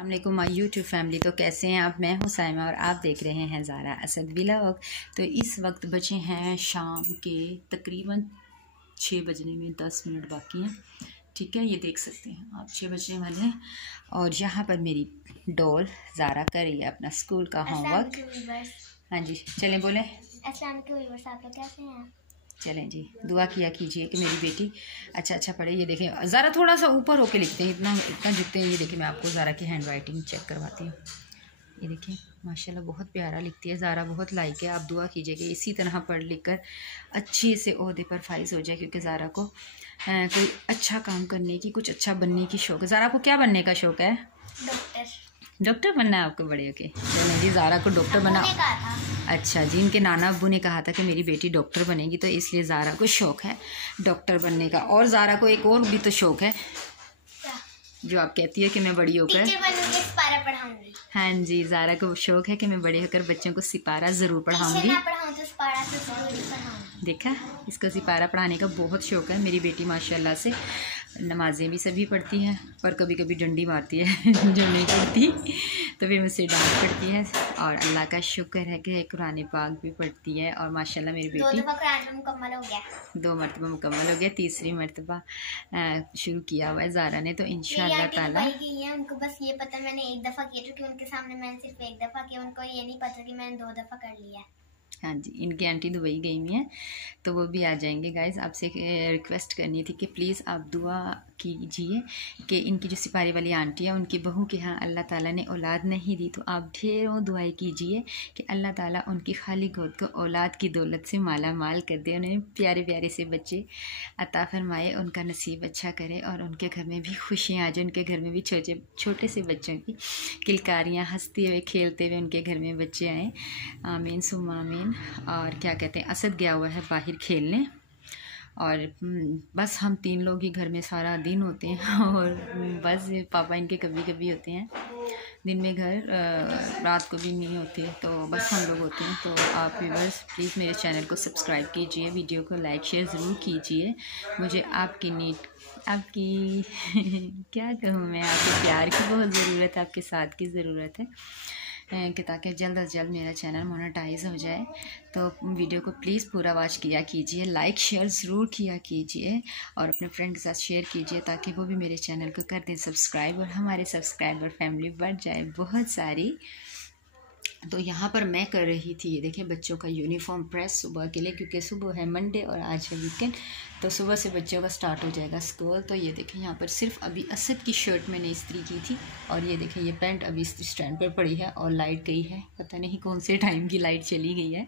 अस्सलामुअलैकुम my YouTube family. तो कैसे हैं आप? मैं हूं साइमा और आप देख रहे हैं ज़ारा असद व्लॉग। तो इस वक्त बचे हैं शाम के तकरीबन 6 बजने में 10 मिनट बाकी हैं। ठीक है, ये देख सकते हैं आप 6 बजने वाले हैं और यहाँ पर मेरी डॉल ज़ारा कर रही है अपना स्कूल का होमवर्क। हाँ जी, चलें बोलें। अस्सलाम वालेकुम, आप लोग कैसे हैं? चलें जी, दुआ किया कीजिए कि मेरी बेटी अच्छा पढ़े। ये देखें ज़रा थोड़ा सा ऊपर होके लिखते हैं, इतना झुकते हैं। ये देखिए मैं आपको ज़ारा की हैंड राइटिंग चेक करवाती हूँ। ये देखिए माशाल्लाह बहुत प्यारा लिखती है ज़ारा, बहुत लाइक है। आप दुआ कीजिए कि इसी तरह पढ़ लिख कर अच्छे से ओहदे पर फाइज हो जाए, क्योंकि ज़ारा को कोई अच्छा काम करने की, कुछ अच्छा बनने की शौक़ है। ज़ारा को क्या बनने का शौक़ है? डॉक्टर बनना है आपको बड़े होके? चलो जी, ज़ारा को डॉक्टर बना। अच्छा जी, इनके नाना अब्बू ने कहा था कि मेरी बेटी डॉक्टर बनेगी, तो इसलिए ज़ारा को शौक़ है डॉक्टर बनने का। और ज़ारा को एक और भी तो शौक़ है, जो आप कहती है कि मैं बड़ी होकर सिपारा पढ़ाऊंगी। हाँ जी, ज़ारा को शौक़ है कि मैं बड़े होकर बच्चों को सिपारा ज़रूर पढ़ाऊंगी। देखा, इसको सिपारा पढ़ाने का बहुत शौक़ है। मेरी बेटी माशाल्लाह से नमाज़ें भी सभी पढ़ती हैं, पर कभी कभी डंडी मारती है जो नहीं पढ़ती, तो फिर मुझसे डांट पड़ती है। और अल्लाह का शुक्र है कि कुरान पाक भी पढ़ती है। और माशाल्लाह मेरी बेटी 2 मरतबा मुकम्मल हो गया, तीसरी मरतबा शुरू किया हुआ है ज़ारा ने। तो इंशाअल्लाह ताला उनको बस ये पता मैंने 1 दफ़ा किया, क्योंकि उनके सामने मैंने सिर्फ 1 दफ़ा किया, उनको ये नहीं पता कि मैंने 2 दफ़ा कर लिया। हाँ जी, इनकी आंटी दुबई गई हुई हैं, तो वो भी आ जाएंगे। गाइस आपसे रिक्वेस्ट करनी थी कि प्लीज़ आप दुआ कीजिए कि इनकी जो सिपारी वाली आंटी है, उनकी बहू के यहाँ अल्लाह ताला ने औलाद नहीं दी, तो आप ढेरों दुआएं कीजिए कि अल्लाह ताला उनकी खाली गोद को औलाद की दौलत से माला माल कर दे, उन्हें प्यारे प्यारे से बच्चे अता फरमाए, उनका नसीब अच्छा करे और उनके घर में भी खुशियाँ आ जाए। उनके घर में भी छोटे से बच्चों की किलकारियाँ, हंसते हुए खेलते हुए उनके घर में बच्चे आएँ। आमीन सुम्मा आमीन। और क्या कहते हैं, असद गया हुआ है बाहर खेलने, और बस हम 3 लोग ही घर में सारा दिन होते हैं। और बस पापा इनके कभी कभी होते हैं दिन में घर, रात को भी नहीं होती, तो बस हम लोग होते हैं। तो आप भी बस प्लीज़ मेरे चैनल को सब्सक्राइब कीजिए, वीडियो को लाइक शेयर ज़रूर कीजिए। मुझे आपकी क्या कहूँ मैं, आपके प्यार की बहुत ज़रूरत है, आपके साथ की ज़रूरत है कि ताकि जल्द से जल्द मेरा चैनल मोनेटाइज हो जाए। तो वीडियो को प्लीज़ पूरा वॉच किया कीजिए, लाइक शेयर ज़रूर किया कीजिए और अपने फ्रेंड के साथ शेयर कीजिए, ताकि वो भी मेरे चैनल को कर दें सब्सक्राइब और हमारे सब्सक्राइबर फैमिली बढ़ जाए बहुत सारी। तो यहाँ पर मैं कर रही थी, ये देखिए बच्चों का यूनिफॉर्म प्रेस सुबह के लिए, क्योंकि सुबह है मंडे और आज है वीकेंड, तो सुबह से बच्चों का स्टार्ट हो जाएगा स्कूल। तो ये देखें यहाँ पर सिर्फ अभी असद की शर्ट मैंने इस्त्री की थी, और ये देखें ये पैंट अभी इस्त्री स्टैंड पर पड़ी है और लाइट गई है, पता नहीं कौन से टाइम की लाइट चली गई है।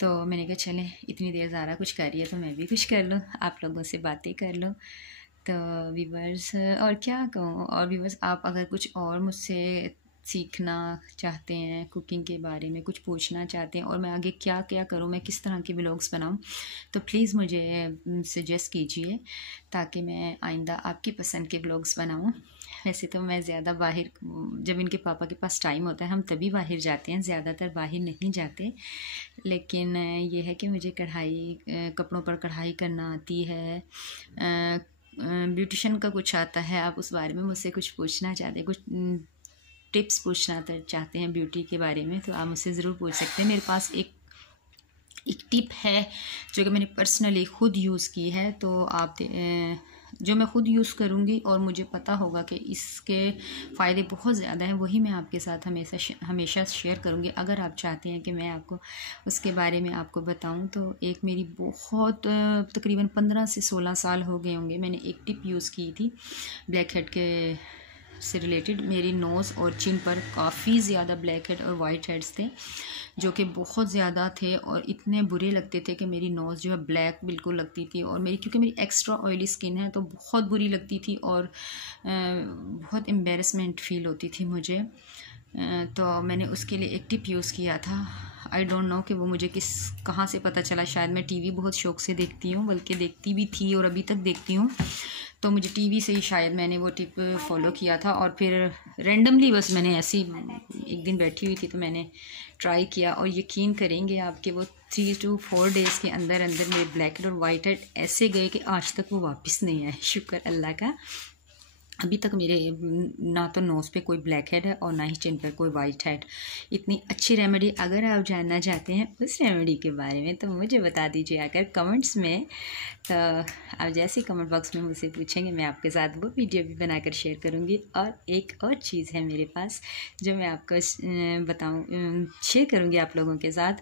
तो मैंने कहा चलें इतनी देर ज़ारा कुछ कर रही है तो मैं भी कुछ कर लूँ, आप लोगों से बातें कर लूँ। तो व्यूअर्स और क्या कहूँ, और व्यूअर्स आप अगर कुछ और मुझसे सीखना चाहते हैं, कुकिंग के बारे में कुछ पूछना चाहते हैं, और मैं आगे क्या क्या करूं, मैं किस तरह के व्लॉग्स बनाऊं, तो प्लीज़ मुझे सजेस्ट कीजिए, ताकि मैं आइंदा आपकी पसंद के व्लॉग्स बनाऊं। वैसे तो मैं ज़्यादा बाहर, जब इनके पापा के पास टाइम होता है हम तभी बाहर जाते हैं, ज़्यादातर बाहर नहीं जाते। लेकिन ये है कि मुझे कपड़ों पर कढ़ाई करना आती है, ब्यूटिशन का कुछ आता है। आप उस बारे में मुझसे कुछ पूछना चाहते हैं, कुछ टिप्स पूछना चाहते हैं ब्यूटी के बारे में, तो आप मुझसे ज़रूर पूछ सकते हैं। मेरे पास एक टिप है जो कि मैंने पर्सनली ख़ुद यूज़ की है, तो आप जो मैं ख़ुद यूज़ करूँगी और मुझे पता होगा कि इसके फ़ायदे बहुत ज़्यादा हैं, वही मैं आपके साथ हमेशा शेयर करूँगी। अगर आप चाहते हैं कि मैं आपको उसके बारे में आपको बताऊँ, तो एक मेरी बहुत तकरीबन 15 से 16 साल हो गए होंगे, मैंने एक टिप यूज़ की थी ब्लैक हेड के से रिलेटेड। मेरी नोज़ और चिन पर काफ़ी ज़्यादा ब्लैक हेड और वाइट हेड्स थे, जो कि बहुत ज़्यादा थे और इतने बुरे लगते थे कि मेरी नोज़ जो है ब्लैक बिल्कुल लगती थी, और क्योंकि मेरी एक्स्ट्रा ऑयली स्किन है तो बहुत बुरी लगती थी और बहुत एम्बेरसमेंट फ़ील होती थी मुझे। तो मैंने उसके लिए एक टिप यूज़ किया था। आई डोंट नो कि वो मुझे कहाँ से पता चला, शायद मैं टीवी बहुत शौक़ से देखती हूँ, बल्कि देखती भी थी और अभी तक देखती हूँ, तो मुझे टीवी से ही शायद मैंने वो टिप फॉलो किया था। और फिर रैंडमली बस मैंने ऐसी एक दिन बैठी हुई थी तो मैंने ट्राई किया, और यकीन करेंगे आपके वो 3 to 4 डेज़ के अंदर मेरे ब्लैक हेड और वाइट हेड ऐसे गए कि आज तक वो वापस नहीं आए, शुक्र अल्लाह का। अभी तक मेरे ना तो नोज़ पे कोई ब्लैक हेड है और ना ही चिन पर कोई वाइट हेड। इतनी अच्छी रेमेडी, अगर आप जानना चाहते हैं उस रेमेडी के बारे में तो मुझे बता दीजिए आकर कमेंट्स में। तो आप जैसे कमेंट बॉक्स में मुझसे पूछेंगे मैं आपके साथ वो वीडियो भी बनाकर शेयर करूँगी। और एक और चीज़ है मेरे पास जो मैं आपको शेयर करूँगी आप लोगों के साथ,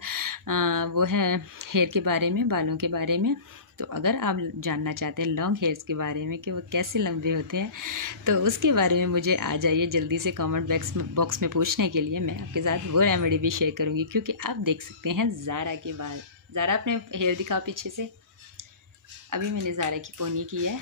वो है हेयर के बारे में, बालों के बारे में। तो अगर आप जानना चाहते हैं लॉन्ग हेयर्स के बारे में कि वो कैसे लंबे होते हैं तो उसके बारे में मुझे आ जाइए जल्दी से कमेंट बॉक्स में पूछने के लिए। मैं आपके साथ वो रेमेडी भी शेयर करूँगी। क्योंकि आप देख सकते हैं ज़ारा के बाल, ज़ारा अपने हेयर दिखाओ पीछे से। अभी मैंने ज़ारा की पोनी की है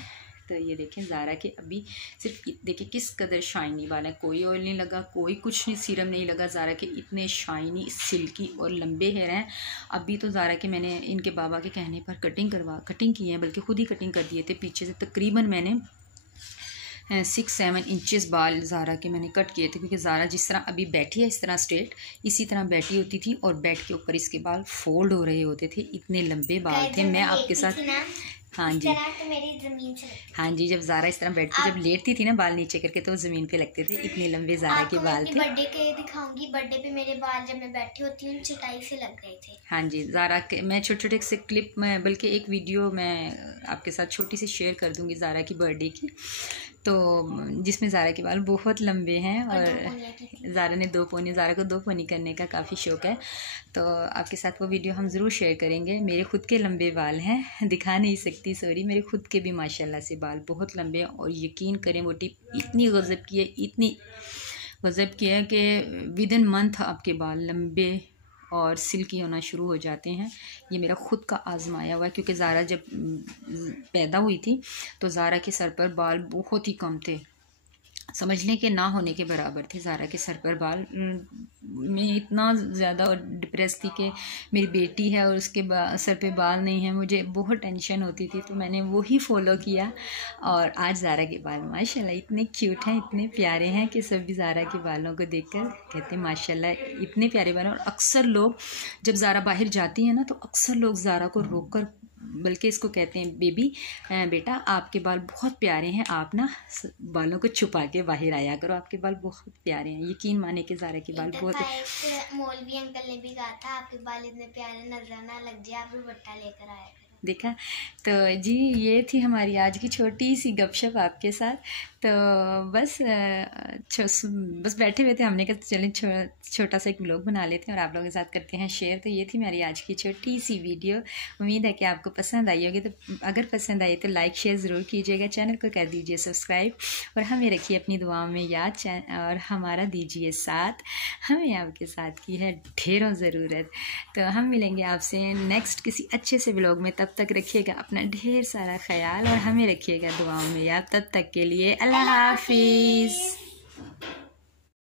तो ये देखें ज़ारा के अभी सिर्फ देखिए किस कदर शाइनी बाल है, कोई ऑयल नहीं लगा, कोई कुछ नहीं, सीरम नहीं लगा। ज़ारा के इतने शाइनी, सिल्की और लंबे हेयर हैं। अभी तो ज़ारा के मैंने इनके बाबा के कहने पर कटिंग की है, बल्कि खुद ही कटिंग कर दिए थे पीछे से। तकरीबन मैंने 6-7 इंचेस बाल ज़ारा के मैंने कट किए थे। क्योंकि ज़ारा जिस तरह अभी बैठी है इस तरह स्ट्रेट, इसी तरह बैठी होती थी और बेड के ऊपर इसके बाल फोल्ड हो रहे होते थे, इतने लंबे बाल थे। मैं आपके साथ हाँ जी, तो मेरी ज़मीन से हाँ जी, जब ज़ारा इस तरह बेड पे जब लेटती थी ना बाल नीचे करके तो ज़मीन पे लगते थे, इतने लंबे ज़ारा के बाल थे। बर्थडे के दिखाऊंगी, बर्थडे पे मेरे बाल जब मैं बैठी होती हूँ चटाई से लग गए थे। हाँ जी, ज़ारा के मैं छोटे छोटे से क्लिप में, बल्कि एक वीडियो मैं आपके साथ छोटी सी शेयर कर दूँगी ज़ारा की बर्थडे की, तो जिसमें ज़ारा के बाल बहुत लंबे हैं। और ज़ारा ने 2 पोनी, ज़ारा को 2 पोनी करने का काफ़ी शौक़ है, तो आपके साथ वो वीडियो हम ज़रूर शेयर करेंगे। मेरे खुद के लंबे बाल हैं, दिखा नहीं सकती सॉरी, मेरे खुद के भी माशाल्लाह से बाल बहुत लंबे हैं। और यकीन करें वो टिप इतनी गज़ब की है, इतनी गज़ब की है कि विदिन मंथ आपके बाल लंबे और सिल्की होना शुरू हो जाते हैं। ये मेरा खुद का आजमाया हुआ है। क्योंकि ज़ारा जब पैदा हुई थी तो ज़ारा के सर पर बाल बहुत ही कम थे, समझ लें कि ना होने के बराबर थे ज़ारा के सर पर बाल। मैं इतना ज़्यादा डिप्रेस थी कि मेरी बेटी है और उसके सर पे बाल नहीं है, मुझे बहुत टेंशन होती थी। तो मैंने वही फॉलो किया और आज ज़ारा के बाल माशाल्लाह इतने क्यूट हैं, इतने प्यारे हैं कि सभी ज़ारा के बालों को देखकर कहते हैं माशाल्लाह इतने प्यारे बाल हैं। और अक्सर लोग जब ज़ारा बाहर जाती है ना तो अक्सर लोग ज़ारा को रोक कर, बल्कि इसको कहते हैं बेबी, बेटा आपके बाल बहुत प्यारे हैं, आप ना बालों को छुपा के बाहर आया करो, आपके बाल बहुत प्यारे हैं। यकीन माने कि ज़ारा के बाल बहुत। मौलवी अंकल ने भी कहा था आपके बाल इतने प्यारे, नजर ना लग जाए, आप भी बट्टा लेकर आया करो। देखा तो जी, ये थी हमारी आज की छोटी सी गपशप आपके साथ। तो बस बस बैठे हुए थे, हमने कहा चलें छोटा सा एक व्लॉग बना लेते हैं और आप लोगों के साथ करते हैं शेयर। तो ये थी मेरी आज की छोटी सी वीडियो, उम्मीद है कि आपको पसंद आई होगी। तो अगर पसंद आई तो लाइक शेयर ज़रूर कीजिएगा, चैनल को कर दीजिए सब्सक्राइब और हमें रखिए अपनी दुआओं में याद, और हमारा दीजिए साथ, हमें आपके साथ की है ढेरों ज़रूरत। तो हम मिलेंगे आपसे नेक्स्ट किसी अच्छे से व्लॉग में। तब तक रखिएगा अपना ढेर सारा ख्याल और हमें रखिएगा दुआओं में याद। तब तक के लिए अल्लाह हाफिज़।